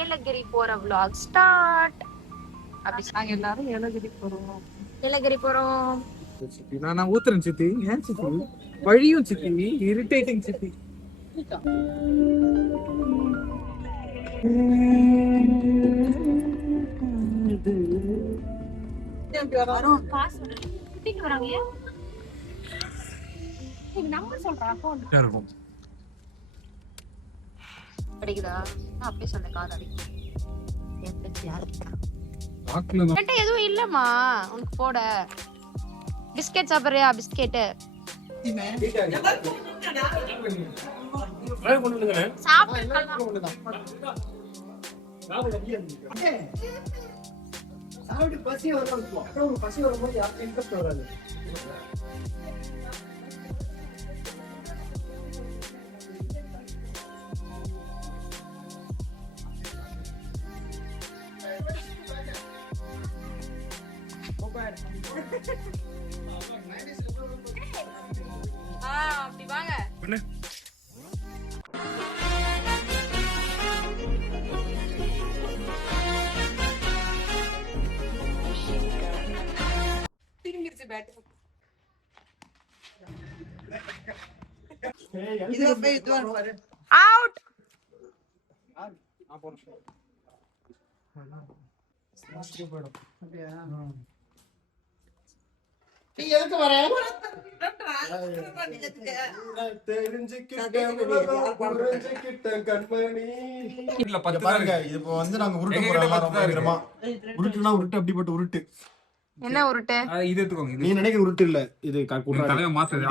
ஏலகிரி போற vlog start. அப்படி நாங்க எல்லாரும் ஏலகிரி போறோம். ஏலகிரி போறோம். சித்தி நான் ஊத்துறேன் சித்தி. ஏன் சித்தி வழியும் சித்தி இரிட்டேட்டிங் சித்தி. காசு குட்டிக்கு வராங்க. நீங்க நம்பர் சொல்றா அக்கவுண்ட் இருக்கும். படிக்குதா? நான் அப்படியே சொன்னேன் காது அடிக்கும். வாக்குல என்கிட்ட எதுவும் இல்லம்மா உனக்கு போட. பிஸ்கெட் சாப்பிடுறியா? பிஸ்கெட் சாப்பிட்டு பசி வரும். பசி வரும்போது யாருக்கும் இன்ட்ரெஸ்ட் வராது. அப்படி வாங்க. அவுட். நீ எதுக்கு வர? பாருங்க இப்போ வந்து நாங்க உருட்டு போறோம். உருட்டுனா உருட்டு அப்படிப்பட்ட உருட்டு. என்ன உருட்டு? இது எடுத்துக்கோங்க. நீ நினைக்கிற உருட்டு இல்ல இது. தலையை மாத்துது.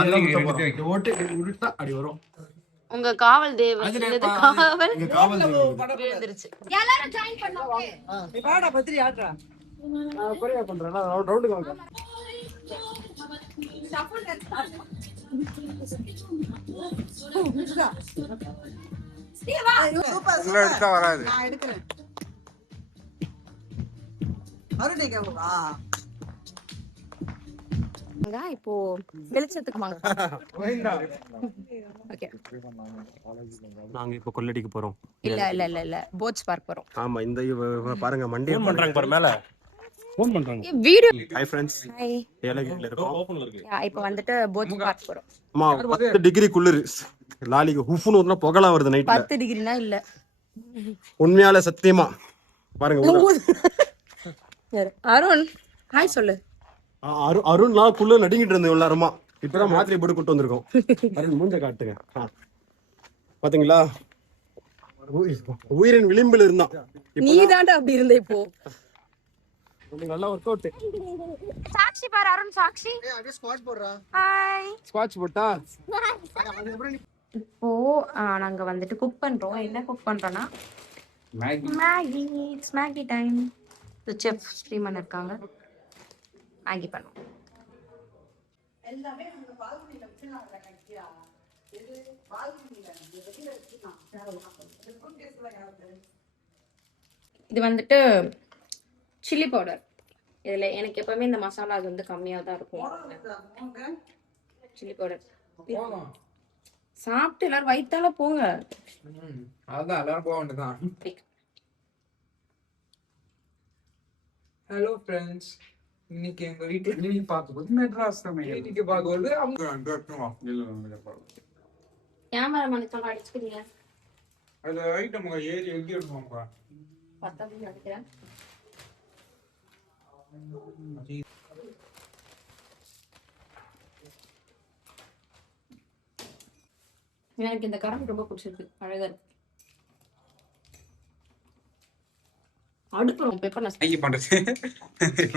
உருட்டா அப்படி வரும். உங்க காவல் தேவன் காவல் விழுந்துருச்சு. எல்லாரும் ஜாயின் பண்ணோம். நீ வாடா பத்திரி ஆட்றா. நான் பரியா பண்றேன். நான் ரவுண்டுக்கு வாங்க. சூப்பர் எடுத்தா வராது. நான் எடுக்கிறேன். மறுபடியும் கேவா. இப்போ வெளிச்சத்துக்கு வாங்க. ஓகே. நாங்க இப்ப கொள்ளடிக்கு போறோம். இல்ல போட்ஸ் பார்க் போறோம். ஆமா இந்த பாருங்க மண்டே பண்றாங்க பாரு மேல. ஃபோன் பண்றாங்க. வீடியோ. Hi friends. ஹாய். ஏலகிரில இருக்கோம். ஓபன்ல இருக்கு. இப்போ வந்துட்டு போட்ஸ் பார்க் போறோம். அம்மா 10 டிகிரி குளிர். லாலிக்கு ஹுஃப்னு ஒண்ணா புகலா வருது நைட்ல. 10 டிகிரினா இல்ல. உண்மையால சத்தியமா பாருங்க. அருண் ஹாய் சொல்லு. அருண் நான் குள்ள நடுங்கிட்டு இருந்தேன் எல்லாருமா. இப்பதான் மாத்திரை போட்டு கூட்டு வந்திருக்கோம். அருண் மூஞ்ச காட்டுங்க. பாத்தீங்களா உயிரின் விளிம்பில் இருந்தான். நீ தாண்டா அப்படி இருந்த. இப்போ நல்லா ஒர்க் அவுட். சாக்ஷி பாரு. அருண் சாக்ஷி அப்படியே ஸ்குவாட் போடுறா. ஹாய். ஸ்குவாட்ச் போட்டா. இப்போ நாங்க வந்துட்டு குக் பண்றோம். என்ன குக் பண்றோம்னா Maggi. It's Maggi time. Chef Sriman இருக்காங்க. மேகி பண்ணுவோம். எல்லாமே நம்ம பால்கனில வச்சு நான் கட்டியா. இது பால்கனில வெளியில வச்சுனா. இது வந்துட்டு சில்லி பவுடர். இதுல எனக்கு எப்பவுமே இந்த மசாலா வந்து கம்மியா தான் இருக்கும். சில்லி பவுடர் சாப்பிட்டு எல்லாரும் வயித்தால போங்க. அதான் எல்லாரும் போக வேண்டியதான். Hello friends. இன்னைக்கு எங்க வீட்டுல நீ பார்க்கும்போது மெட்ராஸ் சமையல். இன்னைக்கு பார்க்கும்போது கேமராமேனுக்கு அடிச்சுக்கிறீங்க. அது ஐட்டம் ஏறி எங்கே எடுப்போம்ப்பா. பத்தாது நினைக்கிறேன். எனக்கு இந்த கரம் ரொம்ப பிடிச்சிருக்கு. அழகா இருக்கு. அடுப்புறோம் பேப்பர் நான் மேகி பண்றது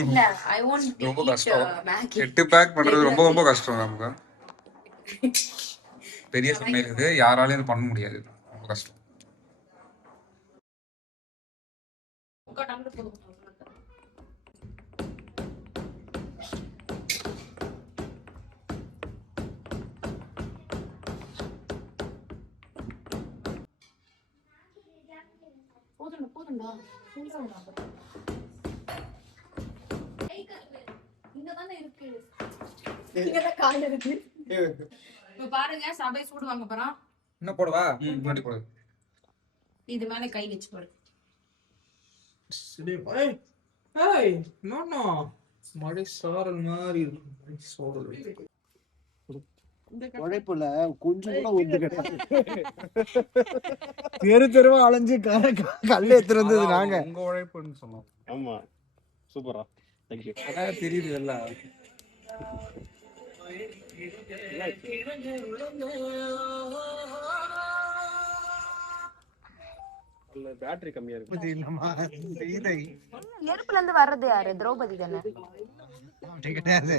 இல்ல ஐ வாண்ட் ரொம்ப கஷ்டம். மேகி 8 பேக் பண்றது ரொம்ப கஷ்டம். நமக்கு பெரிய சமையல் இது. யாராலையும் பண்ண முடியாது. ரொம்ப கஷ்டம். போதும்டா. இங்க தானே இருக்கு. இங்க தான் கால் இருக்கு. இப்ப பாருங்க சபை சூடு வாங்க போறோம். என்ன போடவா? முன்னாடி போடு. இது மேல கை வச்சு போடு. ஏய் நோ நோ மழை சாரல் மாதிரி இருக்கு. மழை சாரல். உழைப்புல கொஞ்சம் கூட ஒன்று கிடையாது. தெருவா அலைஞ்சு கல் எடுத்துட்டு வந்தது நாங்க. உங்க உழைப்புன்னு சொன்னோம். ஆமா சூப்பரா. தேங்க்யூ. அதான் தெரியுது எல்லாம். பேட்டரி கம்மியா இருக்கு. நெருப்புல இருந்து வர்றது யாரு? திரௌபதி தானே. கிடையாது.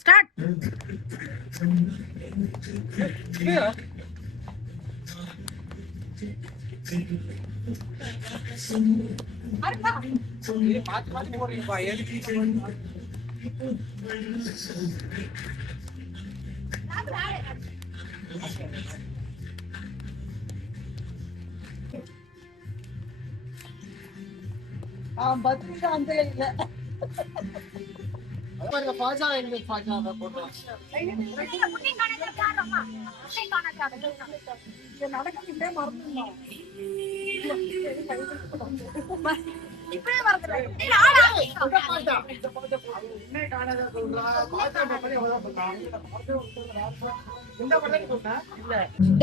ஸ்டார்ட்.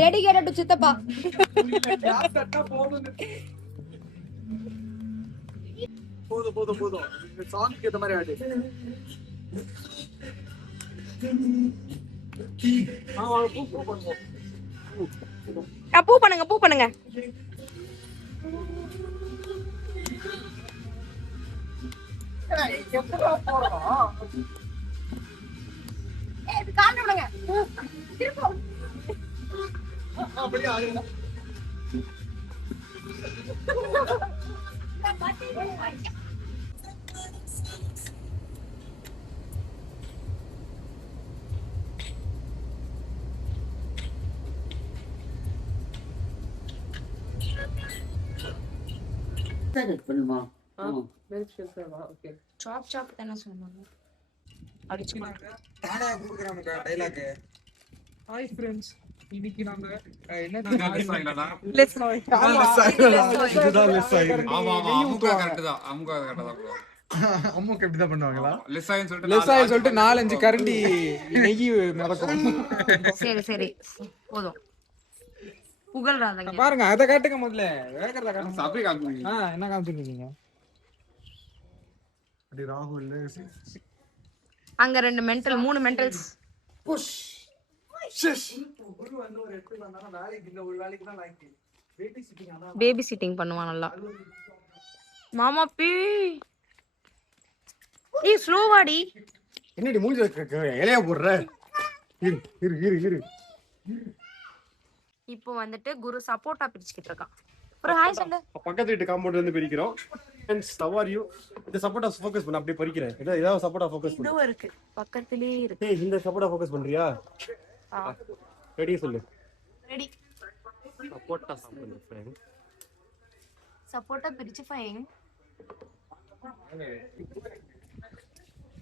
டெடிகேட்டட் டு சித்தப்பா. போதும் சாங்க்கு ஏத்த மாதிரி ஆடு. பூ பண்ணுங்க பூ பண்ணுங்க. சாப் சாப் தானே சொன்னாங்க. ஹாய் ஃப்ரெண்ட்ஸ், இன்னைக்கு நாங்க என்ன அம்முக்கு எப்படிதான் பண்ணுவாங்களா? சொல்லிட்டு 4-5 கரண்டி நெய் மிதக்கும். சரி சரி போதும். புகழ்றாங்க பாருங்க, அத காட்டுங்க முதல்ல. வேகறத காட்டுங்க. அப்படி காட்டுங்க. என்ன காமிச்சிருக்கீங்க? அடி ராகுல் அங்க 2 mental 3 mentals push babysitting பண்ணுவான் நல்லா. மாமா பீ ஏய் ஸ்லோவாடி. என்னடி மூஞ்சி இலையா போடுற? இரு இப்போ வந்துட்டு குரு சப்போட்டா பிரிச்சுக்கிட்டு இருக்கான். ஒரு ஹாய் சொல்லு. பக்கத்து வீட்டு காம்பவுண்ட்ல இருந்து பிரிக்கிறோம். Friends how are you? இந்த சப்போட்டா ஃபோக்கஸ் பண்ண அப்படியே பறிக்கிறேன். ஏதாவது சப்போட்டா ஃபோக்கஸ் பண்ணு. இதுவும் இருக்கு பக்கத்துலயே இருக்கு. ஏய் இந்த சப்போட்டா ஃபோக்கஸ் பண்றியா? ரெடி சொல்லு. ரெடி. சப்போட்டா சாப்பிடுங்க ஃப்ரெண்ட். சப்போட்டா பிரிச்சு ஃபைன்.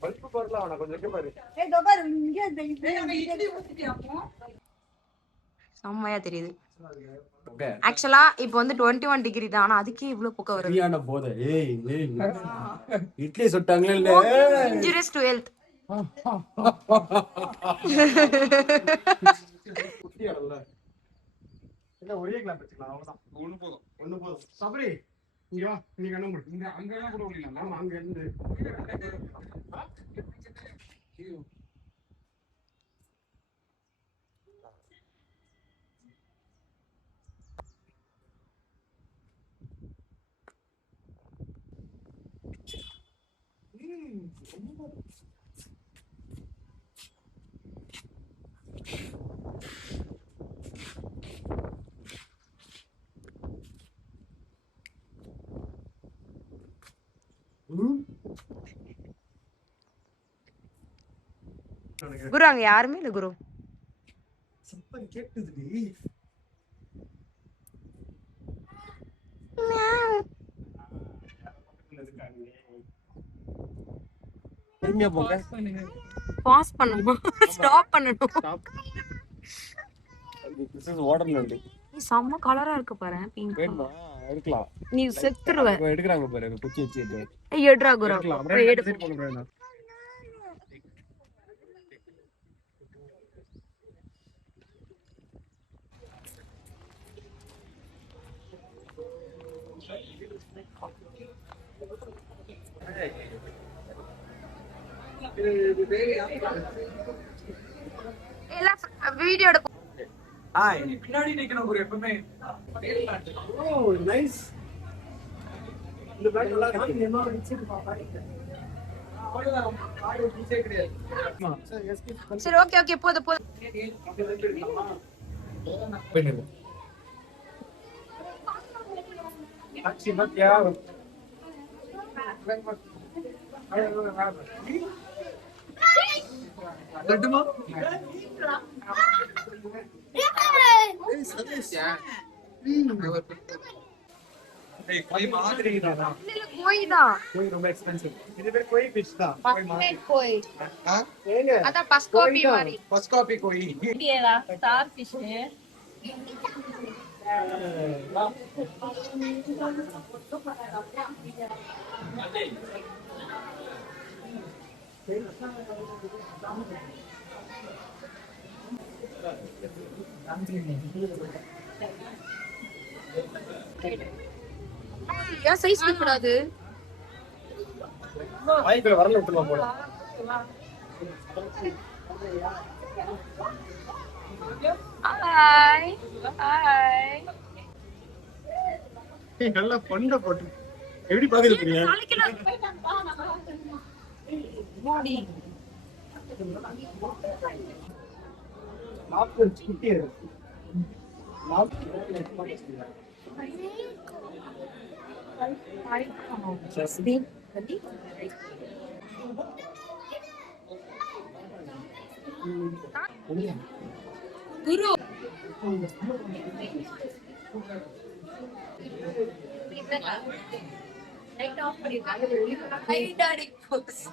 பல்ப் போறல அவன கொஞ்சம் இங்க பாரு. ஏய் கோபால் இங்க இந்த இட்லி ஊத்திட்டியாப்போ? செம்மையா தெரியுது. ஆக்சுவலா இப்போ வந்து 21 டிகிரி தான். ஆனா அதுக்கே இவ்ளோ புகை வருது. சரியான போதை. ஏய் இட்லி சுட்டாங்களே இல்ல. Injurious to health. குட்டியாடல. இல்ல ஒரே கிளாஸ் வச்சுக்கலாம் அவ்வளவுதான். ஒண்ணு போதும். ஒண்ணு போதும். சபரி இங்க வா. நீ கண்ண மூடு. இங்க அங்க எல்லாம் கூட ஓடிடலாம். ஆமா அங்க இருந்து. குரு அங்க யாருமே இல்ல குரு. சத்தம் கேக்குதுடி. பொறுமையா போங்க. பாஸ் பண்ணணும். ஸ்டாப் பண்ணணும். This is watermelon. செம்ம கலரா இருக்கு பாரு. பிங்க். வேணுமா? எடுக்கலாம். நீ செத்துருவ. இப்ப எடுக்கறாங்க பாரு குச்சி வச்சிட்டு. ஏய் எடுறா குரு. எடுக்கலாம். எடு. சைடு போங்க வேணா. எல்லாம் வீடியோ எடுக்கும். ஹாய் பின்னாடி நிக்கணும் ப்ரோ எப்பவுமே. ஓ நைஸ். இந்த பேக் நல்லா இருக்கு. சரி ஓகே ஓகே போதும் போதும். பண்ணுங்க. अच्छी बात क्या लड्डू कोई மாதிரி தான். இல்ல கோய் தான். कोई ரொம்ப எக்ஸ்பென்சிவ். இது பேர் कोई fish தான். கோய். ஏங்க அத பஸ்கோபி மாதிரி. फर्स्ट कॉपी कोई இதேடா ஸ்டார் ஃபிஷ். ஏன் சைஸ் கூடாது? வாய்க்குள்ள வரல விட்டுலாம் போல. Hi hi. நல்லா பண்ட போட்டு. எப்படி பாக்குது நீங்க? மூடி. நாக்கு குட்டி இருக்கு. நாக்கு குரு டைட்டானிக் ஃபுட்ஸ்.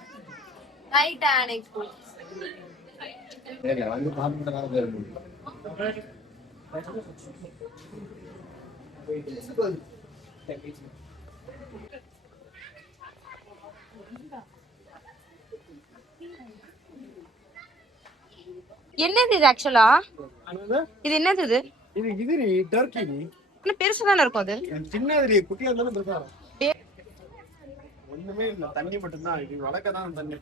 Titanic foods. ஏங்க வந்து பாத்துட்டா இருக்கு. என்னது இது ஆக்சுவலா? இது என்னது இது? இது இதுரி டர்க்கி. என்ன பெருசா தான இருக்கும் அது? சின்னதுரி குட்டியா இருந்தாலும் பெருசா. ஒண்ணுமே இல்ல தண்ணி மட்டும் தான். இது வளக்க தான் தண்ணி.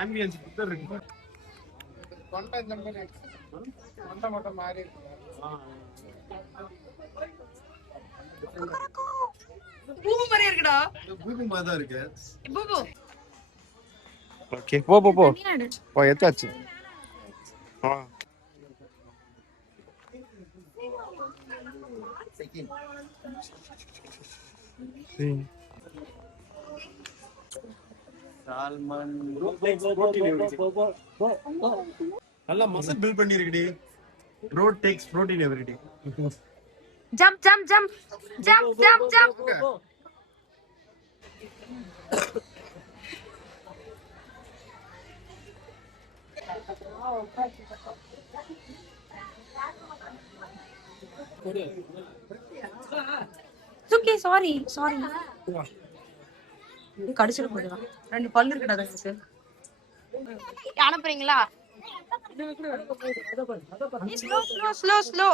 ஆம்பியன்ஸ் கிட்ட இருக்கு. கொண்ட இந்த மாதிரி கொண்ட மட்டும் மாறி இருக்கு. பூ மாதிரி இருக்குடா. பூபு மாதிரி தான் இருக்கு. பூபு. ஓகே போ போ போ. போ எத்தாச்சு. சால்மன் நல்லா மசில் பில்ட் பண்ணிருக்குடி. ரோட் takes protein everyday. Jump jump jump jump jump jump. Okay sorry sorry. கடிச்சிட போதுவா? 2 பல்லு இருக்குடா அதுக்கு. அனுப்புறீங்களா? Slow slow slow slow.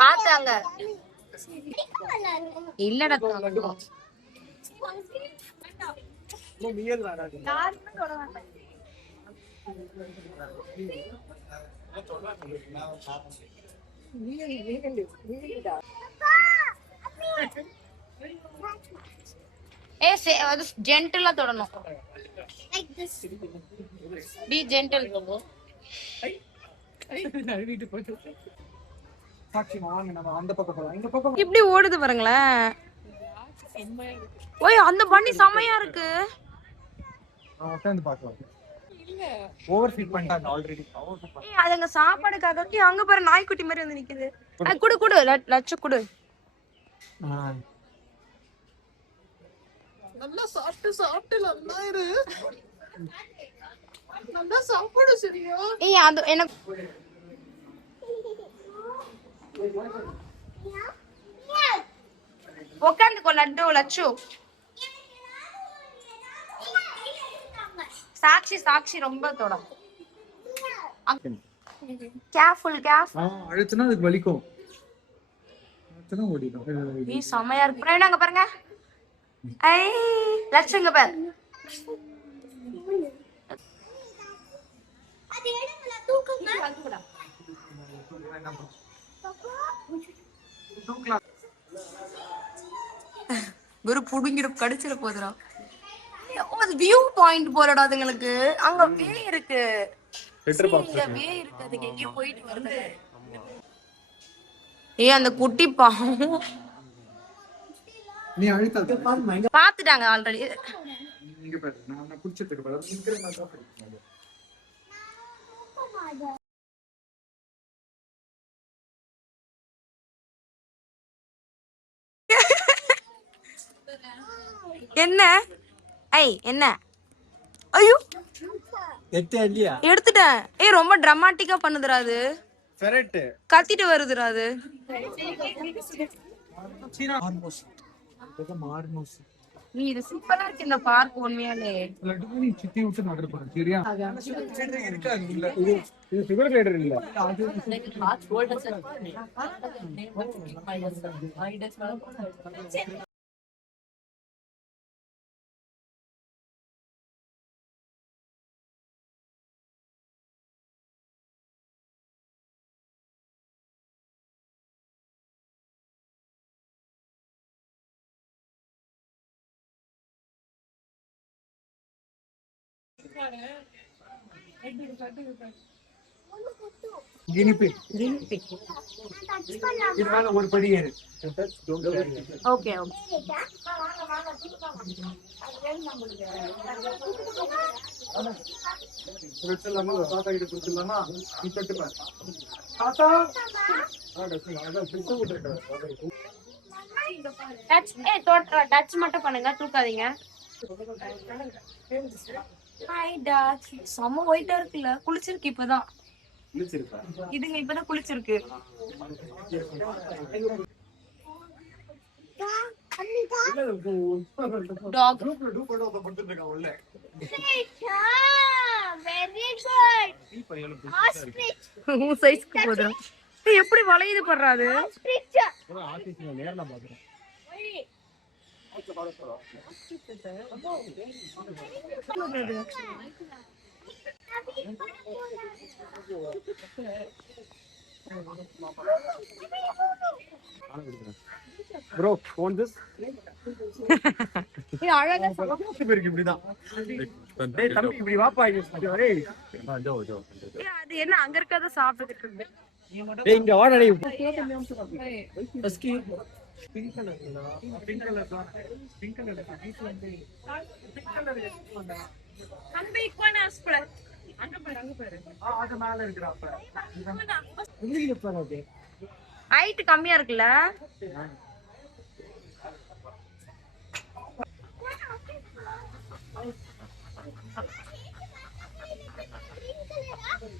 பாத்தாங்க. இல்லடா தங்கம். அது ஜென்டலா தொடணும். B gentle. இப்படி ஓடுது பாருங்களேன். ஓய் அந்த பண்ணி செமையா இருக்கு. ஓவர் ஃபீட் பண்ணிட்டாங்க ஆல்ரெடி. ஏய் அதுங்க சாப்பாடுக்காக அங்க பாரு நாய்க்குட்டி மாதிரி வந்து நிக்குது. குடு குடு லட்சு குடு. நல்லா சாப்பிட்டு சாப்பிட்டு நல்லா இரு. நல்லா சாப்பாடு சரியா? ஏய் அது எனக்கு உட்காந்துக்கோ லட்டு லட்சு. சாக்ஷி சாக்ஷி ரொம்ப தொட. Careful careful. அழுத்துனா அதுக்கு வலிக்கும். அழுத்துனா ஓடிடும். நீ செமையா இருக்கு. பிரவீன் அங்க பாருங்க. ஐ லட்சுங்க பாரு. அது எடுங்கல தூக்குங்க. குரு புடுங்கிட கடிச்சிட போதுடா. அது வியூ பாயிண்ட் போறடா அதுங்களுக்கு. அங்க வே இருக்கு. வே இருக்கு அதுக்கு எங்க போயிட்டு வருது. ஏய் அந்த குட்டி பாவம். நீ அழுத்தாத. பாத்துட்டாங்க ஆல்ரெடி. இங்க பாரு நான் குடிச்சிட்டு பாரு. நிக்கிற மாதிரி தான் பிடிக்கும். என்ன? ஐய் என்ன? ஐயோ இல்லையா? எடுத்துட்டேன். ஏய் ரொம்ப டிராமாட்டிக்கா பண்ணுதுடா அது. ஃபெரட் கத்திட்டு வருதுடா அது. நீ இது சூப்பரா இருக்கு இந்த பார்க் உண்மையாலே. லட்டு நீ சித்தி விட்டு நகர போற சரியா? இது சுகர் கிரேடர் இல்ல. கினிபிக் இது மேல ஒரு படி ஏறு. Okay okay. வெச்சலாமா தாத்தா கிட்ட கொடுத்துலாமா? நீ தொட்டு பாரு. தாத்தா டச் மட்டும் பண்ணுங்க, தூக்காதீங்க. ஹாய்டா. செம ஒயிட்டா இருக்குல்ல. குளிச்சிருக்கு இப்பதான். இதுங்க இப்பதான் குளிச்சிருக்கு. Dog very good. ஆஸ்ட்ரிச். சைஸ்க்கு போதும். எப்படி வளையுது பண்றாது? ஆஸ்ட்ரிச். நேர்ல பாக்குறேன். Bro, want this? இது அழகா சாப்பிட்டு பேருக்கு இப்படிதான். டேய் தம்பி இப்படி வாப்பா இங்க. டேய் ஜோ ஜோ. அது என்ன அங்க இருக்கத சாப்பிட்டுட்டு இருக்கு. டேய் இங்க வாடா டேய். பஸ்கி பிங்க் கலர். பிங்க் கலர் தான். பிங்க் கலர் வீட்ல வந்து பிங்க் கலர் அது மேல இருக்குடா அப்ப. ஹைட் கம்மியா இருக்குல்ல?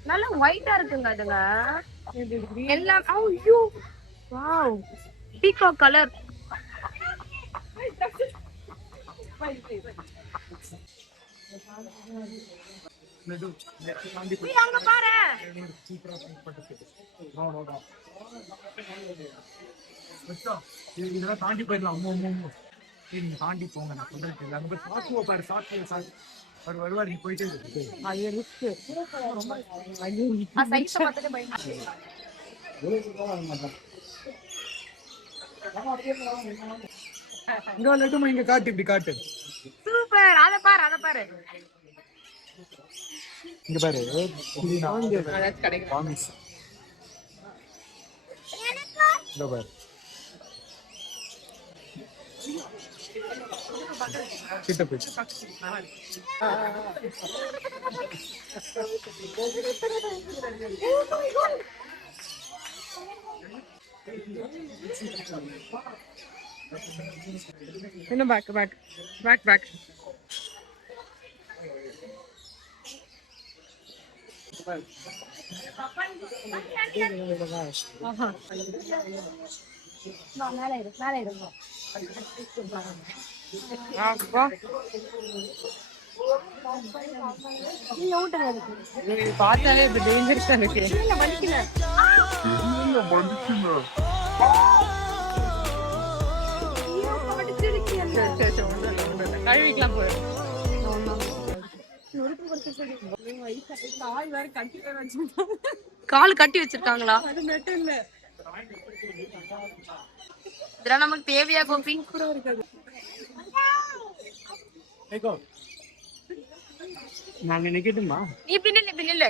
நல்லா ஒயிட்டா இருக்குங்க அதுங்க எல்லாம். ஐயோ வாவ், பீகாக் கலர். அங்க பாரு. இதெல்லாம் தாண்டி போயிடலாம். அம்மோ அம்மோ அம்மோ. நீங்க தாண்டி போங்க. நான் சொல்றது அங்க போய் சாக்குவ பாரு. சாக்கு வருவார். நீ போயிட்டே இருக்கு. சைஸ் பார்த்துட்டு பயமா. இங்க லட்டுமா இங்க காட்டு. இப்படி காட்டு. சூப்பர். அத பாரு, அத பாரு. இங்க பாரு. அதாச்சும் கிடைக்கும். ப்ராமிஸ். இங்க பாரு. கிட்ட போய். இன்னும் பேக். பார்த்தாலே இப்ப டேஞ்சரஸா இருக்கு. கழுவிக்கலாம் போய். கால் கட்டி வச்சிருக்காங்களா? இதெல்லாம் நமக்கு தேவையா கோபி? நாங்க நிக்கட்டுமா? நீ இப்படி நில்லு.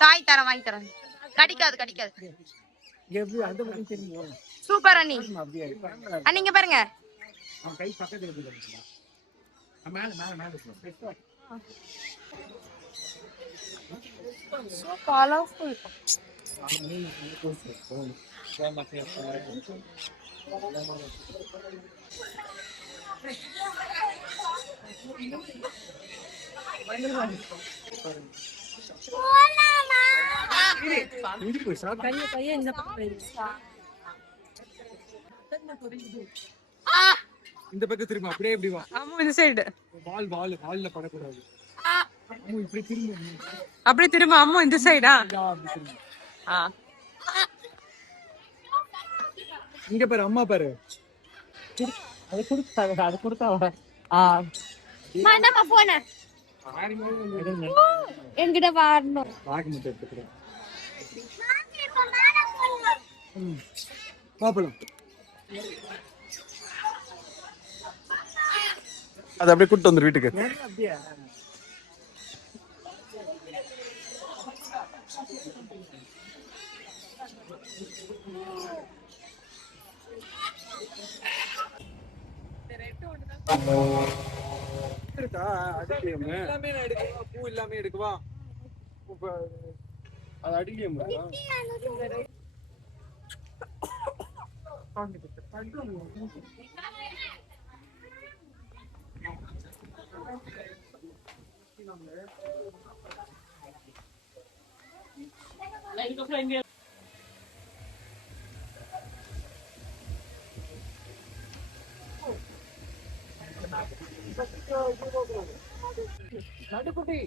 தாய் தரேன், வாங்கி தரேன். கடிக்காது. சூப்பர் அண்ணி. அண்ணி இங்க பாருங்க. கை பக்கத்துல மேல So colorful. இந்த பக்கம் திரும்ப. அப்படியே இப்படி வா. ஆமா, இந்த சைடு. வால்ல படக்கூடாது. இப்படி திரும்ப. அப்படியே திரும்ப. அம்மா இந்த சைடா? இங்க பாரு. அம்மா பாரு. அது கொடுத்தா என்கிட்ட வரணும். பாப்பலாம். அது அப்படியே கூட்டு வந்துரு வீட்டுக்கு. எல்லாமே நான் எடுக்கவா? பூ எல்லாமே எடுக்கவா? அது அடிக்கலையும்.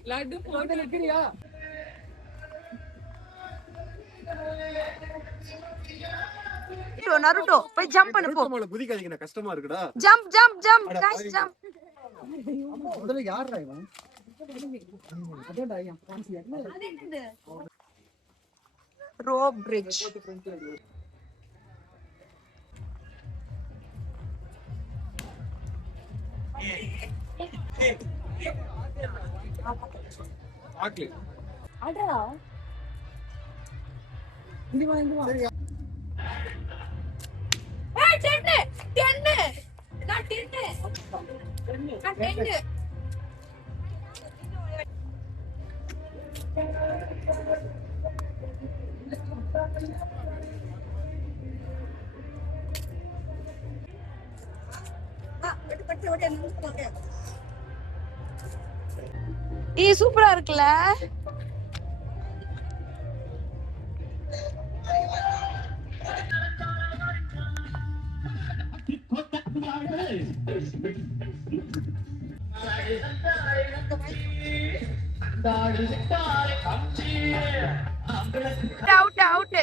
லட்டு போட்டு நிக்கிறியா? நருட்டோ போய் ஜம்ப் பண்ணு போ. குதிக்காதீங்க, கஷ்டமா இருக்குடா. Jump guys jump. முதல்ல யாரடா இவன்? Rope bridge. சாக்லேட். அடடா ஏய் டென்னு டென்னு நான் டென்னு நான் டென்னு ஏய் சூப்பரா இருக்குல்ல அவுட் அவுட்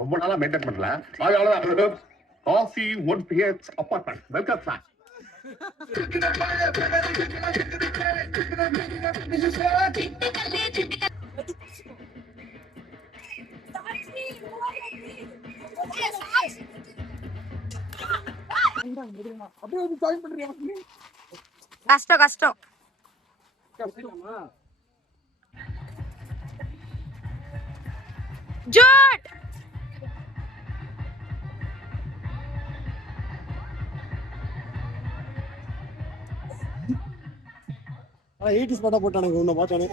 ரொம்ப நாளா மெயின்டைன் பண்ணல. அதனால coffee 1 PH apartment welcome class. கஷ்டம் கஷ்டம் ஜூட் எயிட்டிஸ் பாட்டா போட்டானுங்க உன்னை பார்த்தானே.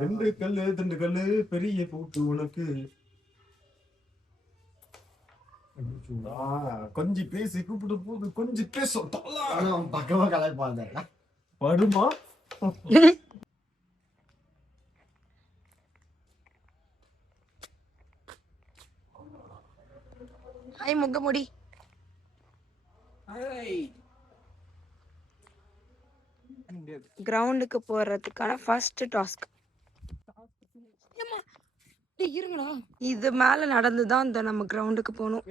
ரெண்டு கல்லு பெரிய பூட்டு உனக்கு. கொஞ்சம் பேசி கூப்பிட்டு போது கொஞ்சம் பேசும் பக்கமா கலாய்ப்பாங்க படுமா. ஐ முகமுடி கிரவுண்டுக்கு போறதுக்கான ஃபர்ஸ்ட் டாஸ்க். இருங்கடா இது மேல நடந்துதான் இந்த நம்ம கிரவுண்டுக்கு போகணும்.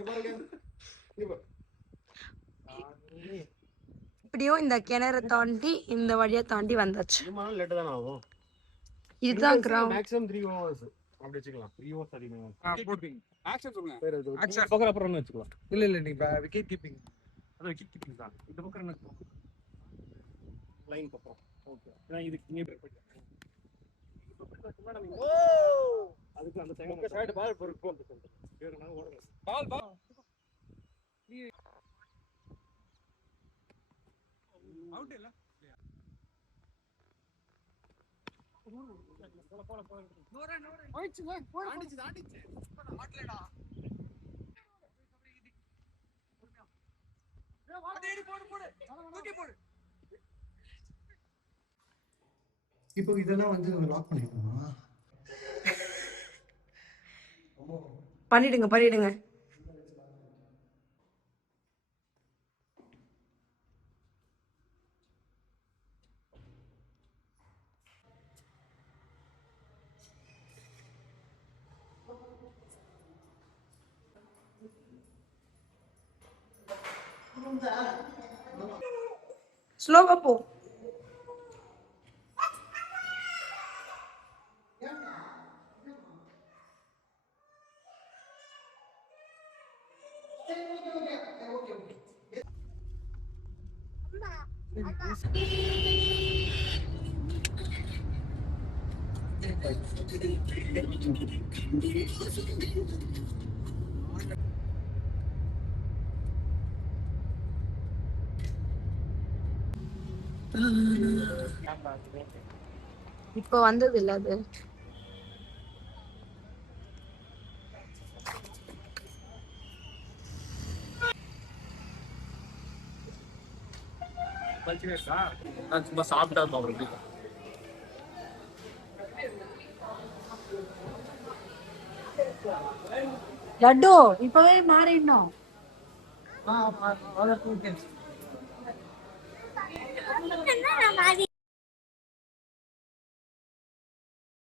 இப்படியும் இந்த கிணறை தாண்டி இந்த வழியா தாண்டி வந்தாச்சு. இதுதான் கிரவுண்ட். மேக்ஸிமம் 3 ஹவர்ஸ் அப்படி வச்சுக்கலாம். 3 ஹவர்ஸ் அதிகமா. ஆக்ஷன் சொல்லுங்க. வேற ஏதோ பக்கம் அப்புறம் வச்சுக்கலாம். இல்ல நீ விக்கெட் கீப்பிங். அது விக்கெட் கீப்பிங் தான். இந்த பக்கம் என்ன லைன் பக்கம். ஓகே. நான் இதுக்கு இங்கே போய் ஓ அதுக்கு அந்த சைடு பால் போறோம். வேற நான் ஓடுறேன். பால் அவுட் இல்ல. போல நோரா ஆயிச்சு தாண்டிச்சு ஆட்லடா. இப்போ இதெல்லாம் வந்து லாக் பண்ணிக்கணுமா? பண்ணிடுங்க. ஸ்லோவா போ. இப்ப வந்தது இல்ல அது. நான் சும்மா சாப்பிட்டா அவருக்கு லட்டு இப்பவே மாறிடணும். அதை